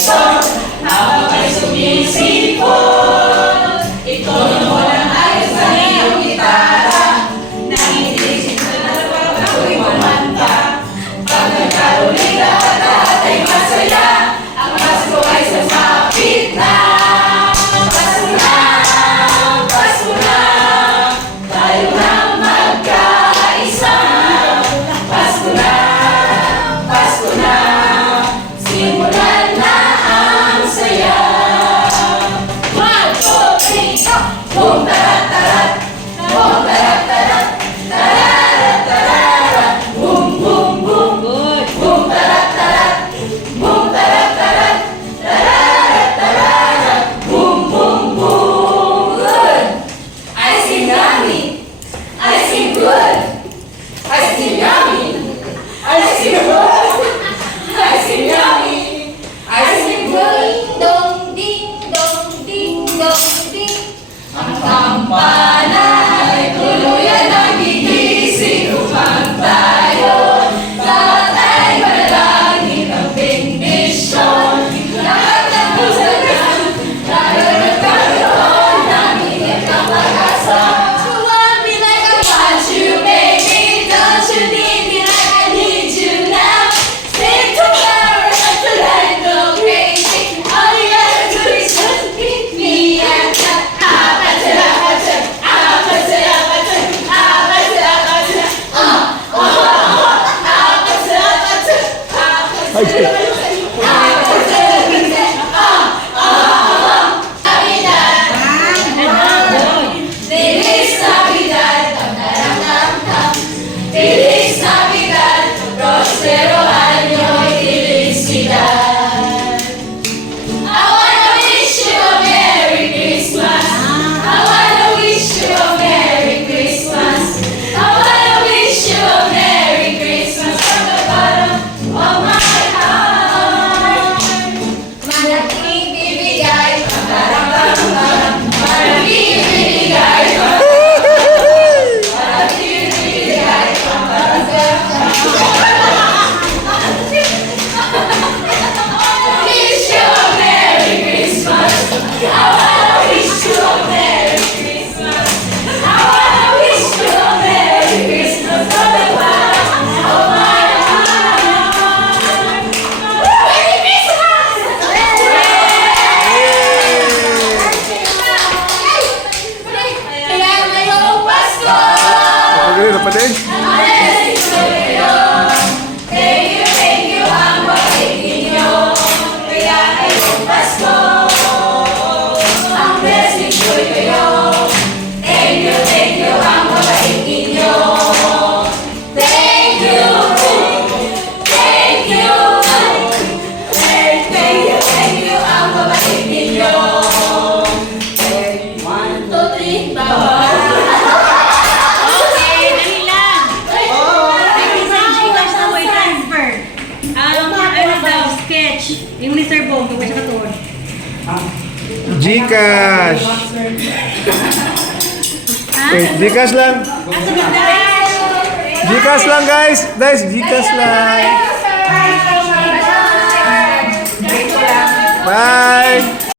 sipon, habang may sumisipon. Itono mo ng ayos sa iyong gitara, nanginisip na ako'y kumanta. Pag nagkaroling lahat ay masaya, ang Pasko ay sasapit na. Pasko na, Pasko na, tayo na magkaisa. Pasko na, Pasko na, simulan na ang saya. 1, 2, 3, go! Boom, tarat, tarat, boom, tarat, tarat, tararat, tararat, boom, boom, boom, boom, tarat, tarat, boom, tarat, tarat, tararat, tararat, boom, boom, boom. Good! I sing yummy, I sing good, I sing yummy, I sing good, I sing yummy, I sing good. Ding dong, ding dong, ding. Ang kampana ay tuluyan ang gigising upang tayo. Lahat ay manalangin ng bendisyon. Lahat ng puso na tayo nagkaroon ng init ng pag-asa. You want me like I Want you, baby, don't you need me like I need you now? Stick together like the land go crazy. All you gotta do is just meet me at the aperture, aperture, aperture, aperture, aperture, aperture. Aperture, aperture, aperture, aperture. Feliz Navidad, tam tam tam tam. Feliz Navidad, prospero año y felicidad. I wanna wish you a Merry Christmas. I wanna wish you a Merry Christmas. I wanna wish you a Merry Christmas from the bottom of my heart. Malaking bibigay. Parang malaking ibigay. Malaking ibigay. Wish you a Merry Christmas. I wanna wish you a Merry Christmas. I wanna wish you a Merry Christmas from the bottom of my heart. Merry Christmas! Kaya ngayong Pasko, Pagkakita pa din. thank you, ang bait ninyo. Kaya ngayong Pasko, ang blessing ko'y kayo. Thank you, ang bait ninyo. Thank you, thank you, thank you, ang bait ninyo. 1, 2, 3, bawal. Okay, dali lang. May isang Gcash na way transfer. Ano daw, sketch. Yung ni Sir Bong, yung sa katuon. Gcash. Ha? Wait, Gcash lang. Asa ba dash? Gcash lang guys. Guys, Gcash lang. Bye.